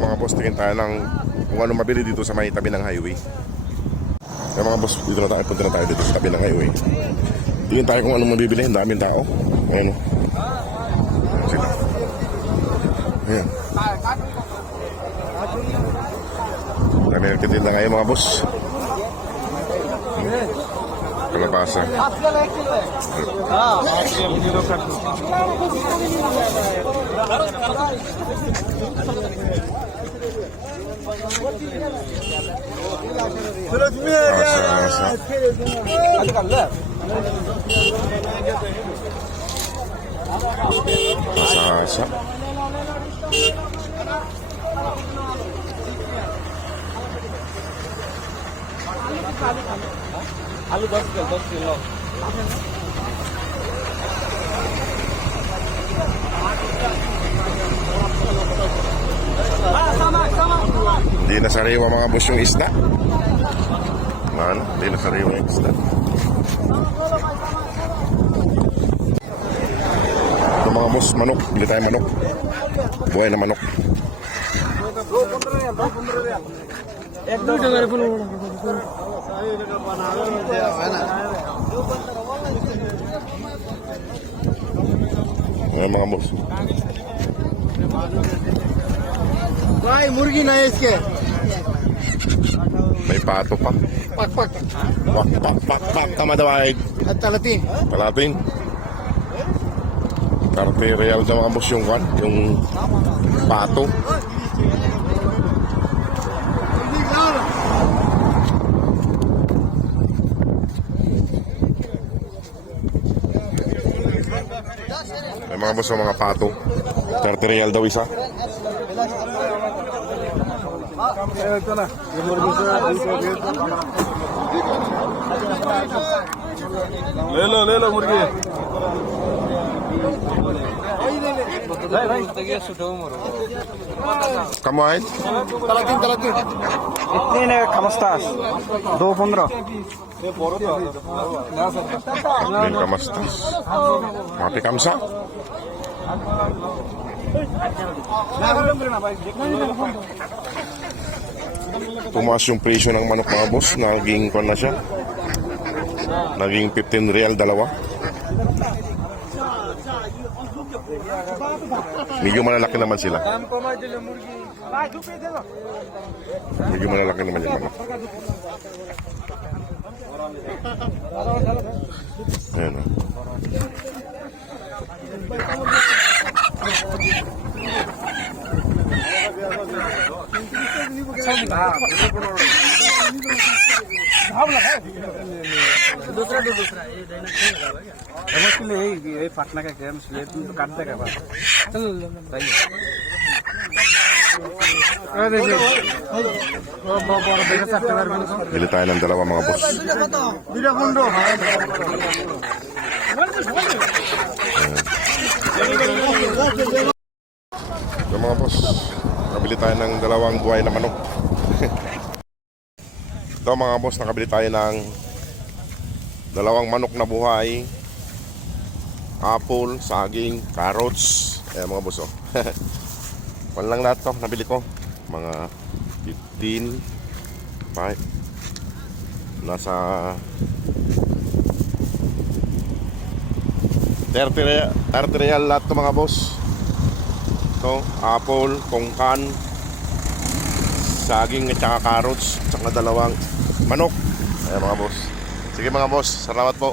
mga boss, tingin tayo ng kung ano mabili dito sa may tabi ng highway. Kaya mga boss, dito na tayo, punta na tayo dito sa tabi ng highway. Tingin tayo kung ano mabibili, ang daming tao. Ayan o. Ayan. Dami nagtitinda ngayon mga boss. Kalabasa. Masa-masa. आलू 10 kilo Hindi na sariwa mga boss yung isda. Hindi na sariwa yung isda. Ito mga boss, manok. Bili tayo manok. Buhay na manok. Ayan mga boss. भाई मुर्गी नहीं इसके May pato pa. पक पक Pak. Tama daw ay तलती palatin. Karte real sa mga boss yung kwan. Yung pato. May mga boss yung mga pato. Karte real daw isa. ले लो मुर्गी Kamuhain? तलती इतने ने खमस्तास 2.15 May kamastas. Mati kamsa. Tumaas yung presyo ng manok mga boss. Naging kwan na siya. Naging 15 real dalawa. Medyo malalaki naman sila. Medyo malalaki naman yung manok. Ayan o. दूसरा ये डायना ये पटना का गेम स्लेट तो काट देगा बात चल सही Bili tayo ng dalawa mga boss. Yung mga boss, nakabili tayo ng dalawang buhay na manok. Ito mga boss, nakabili tayo ng dalawang manok na buhay, apple, saging, carrots. Ayan mga boss, oh. Pan lang lahat to, nabili ko. Mga 15, 5, nasa 30 real lahat to mga boss. Ito, apple, tongkan, saging at saka carrots, at saka dalawang manok. Ayan mga boss. Sige mga boss, salamat po.